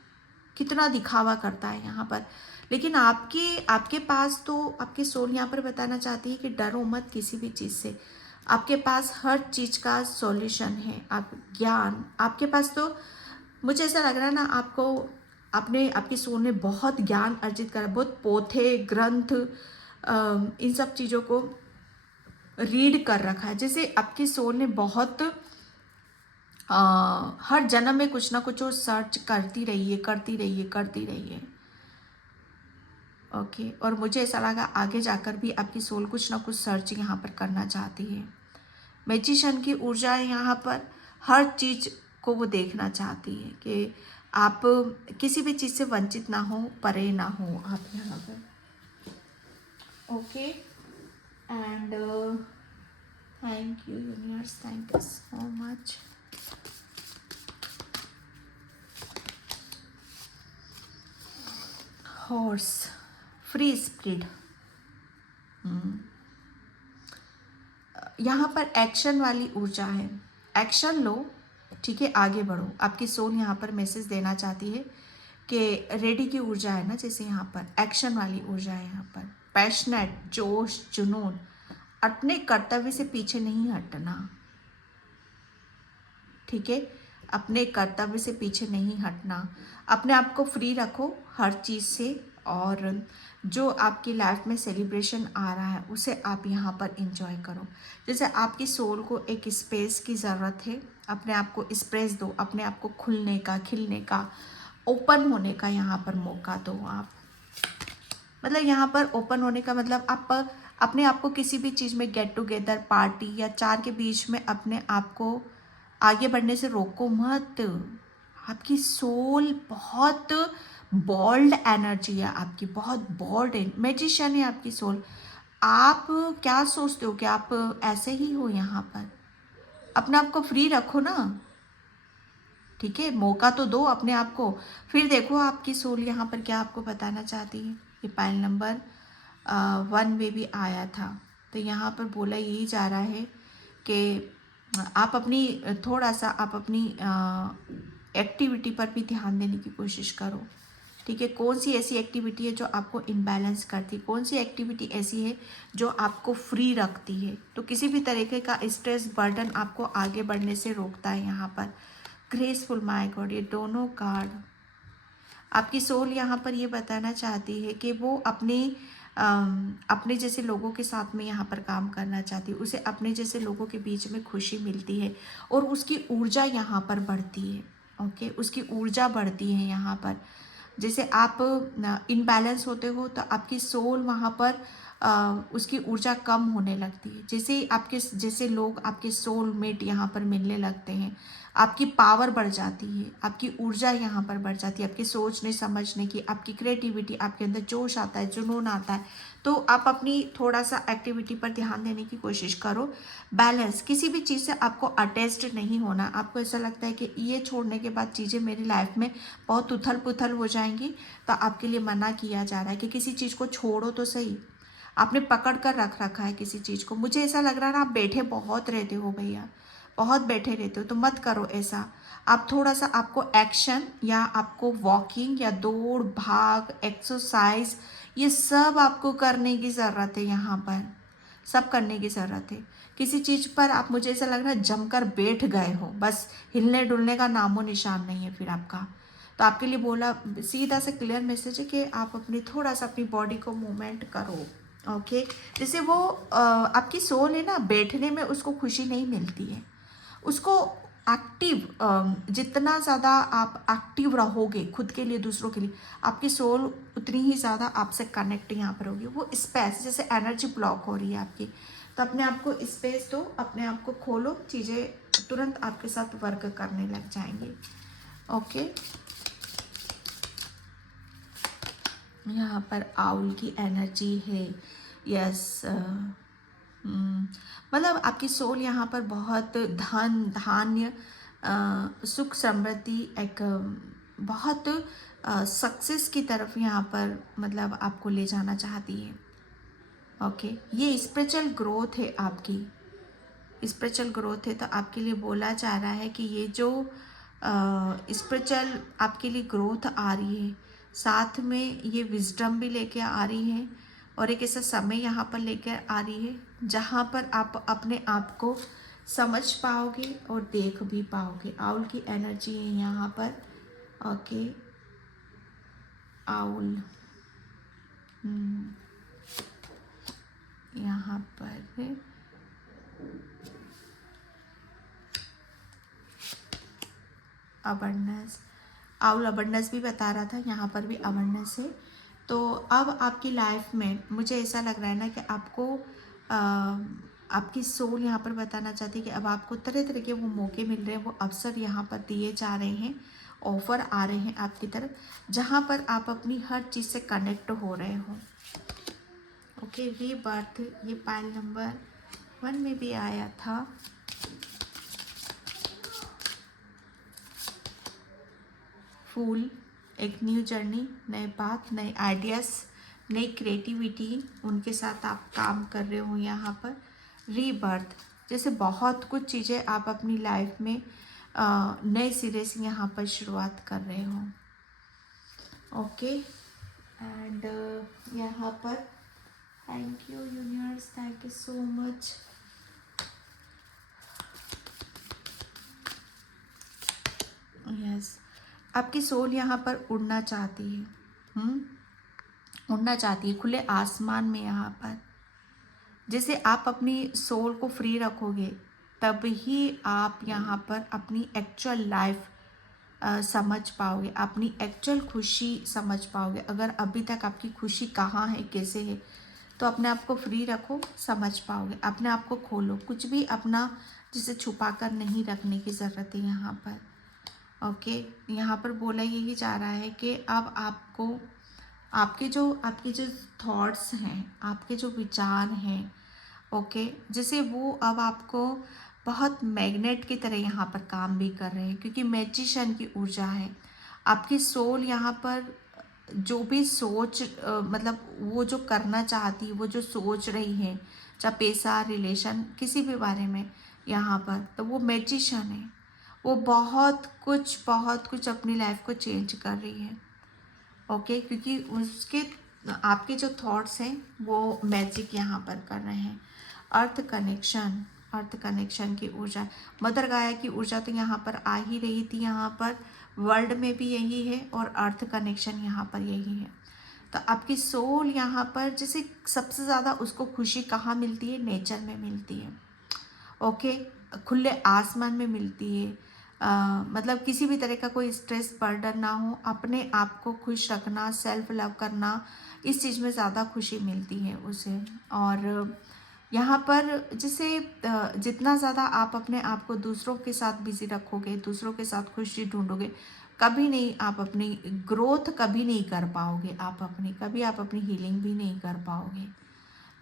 कितना दिखावा करता है यहाँ पर। लेकिन आपके पास तो आपकी सोल यहाँ पर बताना चाहती है कि डरो मत किसी भी चीज़ से। आपके पास हर चीज़ का सॉल्यूशन है, आप ज्ञान आपके पास। तो मुझे ऐसा लग रहा है ना, आपकी सोल ने बहुत ज्ञान अर्जित करा, बहुत पोथे ग्रंथ इन सब चीज़ों को रीड कर रखा है। जैसे आपकी सोल ने बहुत हर जन्म में कुछ ना कुछ वो सर्च करती रही है। ओके, और मुझे ऐसा लगा आगे जाकर भी आपकी सोल कुछ ना कुछ सर्च यहाँ पर करना चाहती है। मैजिशियन की ऊर्जा है यहाँ पर, हर चीज़ को वो देखना चाहती है कि आप किसी भी चीज़ से वंचित ना हो, परे ना हो आप यहाँ पर। Okay, and thank you universe, thank you so much. Horse, free speed, यहाँ पर एक्शन वाली ऊर्जा है, एक्शन लो, ठीक है, आगे बढ़ो। आपकी सोल यहाँ पर मैसेज देना चाहती है कि रेडी की ऊर्जा है ना, जैसे यहाँ पर एक्शन वाली ऊर्जा है, यहाँ पर पैशनेट, जोश, जुनून, अपने कर्तव्य से पीछे नहीं हटना, ठीक है, अपने कर्तव्य से पीछे नहीं हटना। अपने आप को फ्री रखो हर चीज़ से, और जो आपकी लाइफ में सेलिब्रेशन आ रहा है उसे आप यहाँ पर एंजॉय करो। जैसे आपकी सोल को एक स्पेस की ज़रूरत है, अपने आप को स्पेस दो, अपने आप को खुलने का, खिलने का, ओपन होने का यहाँ पर मौका दो आप। मतलब यहाँ पर ओपन होने का मतलब आप अपने आप को किसी भी चीज़ में, गेट टुगेदर, पार्टी या चार के बीच में अपने आप को आगे बढ़ने से रोको मत। आपकी सोल बहुत बोल्ड एनर्जी है, आपकी बहुत बोल्ड मैजिशियन है आपकी सोल। आप क्या सोचते हो कि आप ऐसे ही हो? यहाँ पर अपने आप को फ्री रखो ना, ठीक है, मौका तो दो अपने आप को। फिर देखो आपकी सोल यहाँ पर क्या आपको बताना चाहती है। ये पाइल नंबर 1 में भी आया था, तो यहाँ पर बोला यही जा रहा है कि आप अपनी थोड़ा सा आप अपनी एक्टिविटी पर भी ध्यान देने की कोशिश करो, ठीक है। कौन सी ऐसी एक्टिविटी है जो आपको इम्बैलेंस करती है, कौन सी एक्टिविटी ऐसी है जो आपको फ्री रखती है। तो किसी भी तरीके का स्ट्रेस, बर्डन आपको आगे बढ़ने से रोकता है। यहाँ पर ग्रेसफुल, माय गॉड, ये दोनों कार्ड आपकी सोल यहाँ पर ये बताना चाहती है कि वो अपने जैसे लोगों के साथ में यहाँ पर काम करना चाहती है, उसे अपने जैसे लोगों के बीच में खुशी मिलती है और उसकी ऊर्जा यहाँ पर बढ़ती है। ओके, उसकी ऊर्जा बढ़ती है यहाँ पर। जैसे आप इनबैलेंस होते हो तो आपकी सोल वहाँ पर उसकी ऊर्जा कम होने लगती है। जैसे लोग आपके सोल मेट यहाँ पर मिलने लगते हैं, आपकी पावर बढ़ जाती है, आपकी ऊर्जा यहाँ पर बढ़ जाती है, आपकी सोचने समझने की, आपकी क्रिएटिविटी, आपके अंदर जोश आता है, जुनून आता है। तो आप अपनी थोड़ा सा एक्टिविटी पर ध्यान देने की कोशिश करो। बैलेंस, किसी भी चीज़ से आपको अटैच्ड नहीं होना। आपको ऐसा लगता है कि ये छोड़ने के बाद चीज़ें मेरी लाइफ में बहुत उथल पुथल हो जाएंगी, तो आपके लिए मना किया जा रहा है कि किसी चीज़ को छोड़ो तो सही। आपने पकड़ कर रख रखा है किसी चीज़ को। मुझे ऐसा लग रहा है ना, आप बैठे बहुत रहते हो भैया, बहुत बैठे रहते हो, तो मत करो ऐसा। आप थोड़ा सा, आपको एक्शन या आपको वॉकिंग या दौड़ भाग, एक्सरसाइज, ये सब आपको करने की ज़रूरत है। यहाँ पर सब करने की ज़रूरत है। किसी चीज़ पर आप, मुझे ऐसा लग रहा है, जमकर बैठ गए हो, बस हिलने डुलने का नामो निशान नहीं है फिर आपका। तो आपके लिए बोला, सीधा से क्लियर मैसेज है कि आप अपनी थोड़ा सा अपनी बॉडी को मूवमेंट करो। ओके, जैसे वो आपकी सोल है ना, बैठने में उसको खुशी नहीं मिलती है, उसको एक्टिव, जितना ज़्यादा आप एक्टिव रहोगे खुद के लिए, दूसरों के लिए, आपकी सोल उतनी ही ज़्यादा आपसे कनेक्ट यहाँ पर होगी। वो स्पेस, जैसे एनर्जी ब्लॉक हो रही है आपकी, तो अपने आप को स्पेस दो, अपने आप को खोलो, चीज़ें तुरंत आपके साथ वर्क करने लग जाएंगी। ओके, यहाँ पर आउल की एनर्जी है। यस, मतलब आपकी सोल यहाँ पर बहुत धन धान्य, सुख समृद्धि, एक बहुत सक्सेस की तरफ यहाँ पर मतलब आपको ले जाना चाहती है। ओके, ये स्पिरिचुअल ग्रोथ है आपकी, स्पिरिचुअल ग्रोथ है। तो आपके लिए बोला जा रहा है कि ये जो स्पिरिचुअल आपके लिए ग्रोथ आ रही है, साथ में ये विजडम भी लेके आ रही है, और एक ऐसा समय यहाँ पर लेकर आ रही है जहाँ पर आप अपने आप को समझ पाओगे और देख भी पाओगे। आउल की एनर्जी है यहाँ पर। ओके, आउल यहाँ पर है। अवेयरनेस, आउल अवेयरनेस भी बता रहा था, यहाँ पर भी अवेयरनेस है। तो अब आपकी लाइफ में मुझे ऐसा लग रहा है ना कि आपको आपकी सोल यहाँ पर बताना चाहती है कि अब आपको तरह तरह के वो मौके मिल रहे हैं, वो अवसर यहाँ पर दिए जा रहे हैं, ऑफर आ रहे हैं आपकी तरफ, जहाँ पर आप अपनी हर चीज़ से कनेक्ट हो रहे हो। ओके, रीबर्थ, ये पाइल नंबर 1 में भी आया था। फूल, एक न्यू जर्नी, नए बात, नए आइडियाज़, नई क्रिएटिविटी, उनके साथ आप काम कर रहे हो यहाँ पर। रीबर्थ, जैसे बहुत कुछ चीज़ें आप अपनी लाइफ में नए सिरे से यहाँ पर शुरुआत कर रहे हो। ओके, एंड यहाँ पर thank you universe, thank you so much. Yes, आपकी सोल यहाँ पर उड़ना चाहती है। उड़ना चाहती है खुले आसमान में। यहाँ पर जैसे आप अपनी सोल को फ्री रखोगे तब ही आप यहाँ पर अपनी एक्चुअल लाइफ समझ पाओगे, अपनी एक्चुअल खुशी समझ पाओगे। अगर अभी तक आपकी खुशी कहाँ है, कैसे है, तो अपने आप को फ्री रखो, समझ पाओगे। अपने आप को खोलो, कुछ भी अपना जिसे छुपा कर नहीं रखने की ज़रूरत है यहाँ पर। ओके, यहाँ पर बोला यही जा रहा है कि अब आपको आपके जो थॉट्स हैं, आपके जो विचार हैं, ओके, जैसे वो अब आपको बहुत मैग्नेट की तरह यहाँ पर काम भी कर रहे हैं, क्योंकि मैजिशियन की ऊर्जा है। आपकी सोल यहाँ पर जो भी सोच मतलब वो जो करना चाहती है, वो जो सोच रही है, चाहे पैसा, रिलेशन, किसी भी बारे में यहाँ पर, तो वो मैजिशियन है। वो बहुत कुछ अपनी लाइफ को चेंज कर रही है। ओके, क्योंकि उसके आपके जो थॉट्स हैं वो मैजिक यहाँ पर कर रहे हैं। अर्थ कनेक्शन की ऊर्जा, मदर गाया की ऊर्जा तो यहाँ पर आ ही रही थी। यहाँ पर वर्ल्ड में भी यही है और अर्थ कनेक्शन यहाँ पर यही है। तो आपकी सोल यहाँ पर जैसे सबसे ज़्यादा उसको खुशी कहाँ मिलती है? नेचर में मिलती है। ओके, खुले आसमान में मिलती है। मतलब किसी भी तरह का कोई स्ट्रेस बर्डन ना हो, अपने आप को खुश रखना, सेल्फ लव करना, इस चीज़ में ज़्यादा खुशी मिलती है उसे। और यहाँ पर जैसे जितना ज़्यादा आप अपने आप को दूसरों के साथ बिजी रखोगे, दूसरों के साथ खुशी ढूंढोगे, कभी नहीं आप अपनी ग्रोथ कभी नहीं कर पाओगे। कभी आप अपनी हीलिंग भी नहीं कर पाओगे।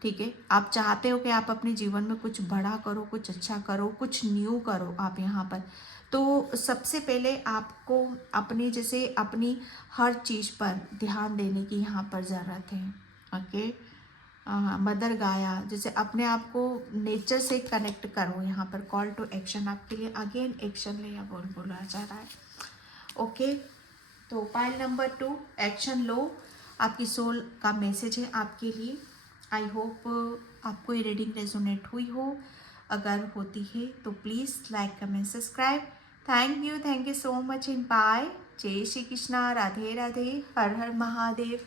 ठीक है, आप चाहते हो कि आप अपने जीवन में कुछ बड़ा करो, कुछ अच्छा करो, कुछ न्यू करो आप यहाँ पर, तो सबसे पहले आपको अपनी हर चीज़ पर ध्यान देने की यहाँ पर ज़रूरत है। ओके, मदर गाया जैसे अपने आप को नेचर से कनेक्ट करो। यहाँ पर कॉल टू एक्शन आपके लिए, अगेन एक्शन ले या बोला जा रहा है। ओके, तो पाइल नंबर 2, एक्शन लो। आपकी सोल का मैसेज है आपके लिए। आई होप आपको ये रीडिंग रेजोनेट हुई हो। अगर होती है तो please like, comment, subscribe. Thank you so much in by. जय श्री कृष्णा, राधे राधे, हर हर महादेव।